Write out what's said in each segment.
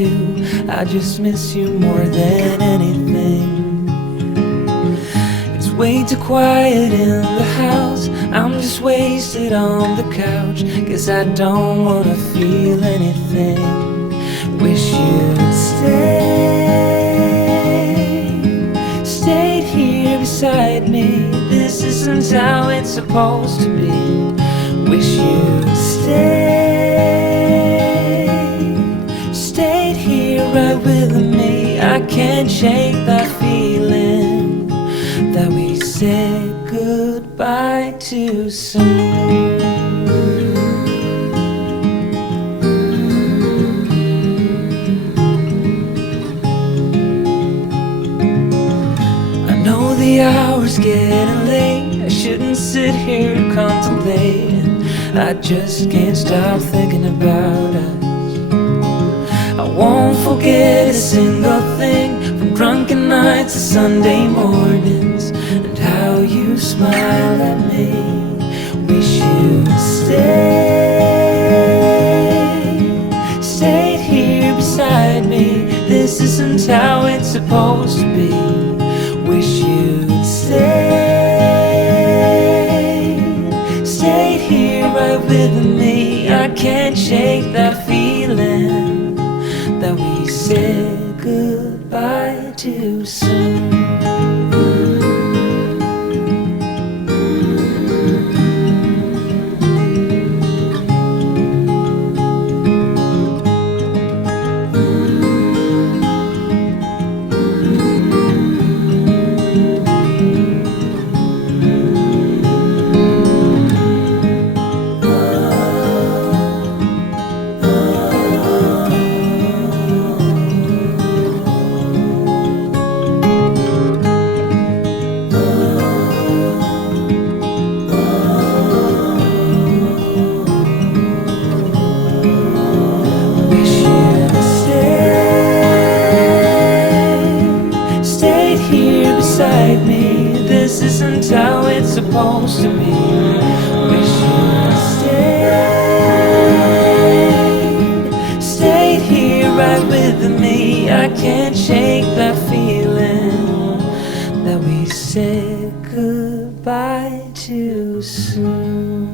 do. I just miss you more than anything. It's way too quiet in the house. I'm just wasted on the couch. Guess I don't wanna feel anything. Wish you'd stayed here beside me. This isn't how it's supposed to be. Wish you'd stayed here right with me. I can't shake that feeling that we said goodbye too soon. The hour's getting late. I shouldn't sit here contemplating. I just can't stop thinking about us. I won't forget a single thing, from drunken nights to Sunday mornings, and how you smile at me. Wish you'd stayed here beside me. This isn't how it's supposed to be. Wish you'd stayed here right with me. I can't shake that feeling that we said goodbye too soon. This isn't how it's supposed to be. Wish you'd stayed here right with me. I can't shake that feeling that we said goodbye too soon.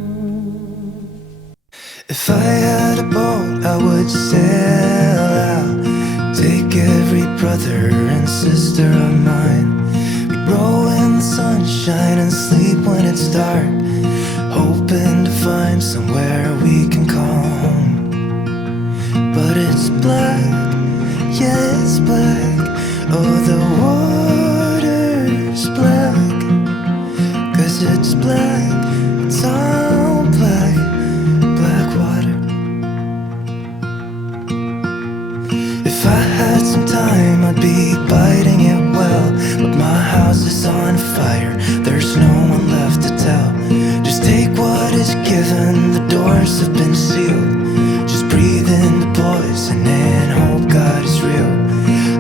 If I had a boat, I would sail out, take every brother and sister of mine. Roll in the sunshine and sleep when it's dark, hoping to find somewhere we can call home. But it's black, yeah it's black. Oh, the water's black, 'cause it's black, it's all black, black water. If I had some time, I'd be biting it well, but my house is on fire, there's no one left to tell. Just take what is given, the doors have been sealed. Just breathe in the poison and hope God is real.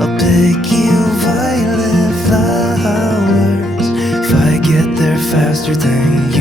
I'll pick you violet flowers if I get there faster than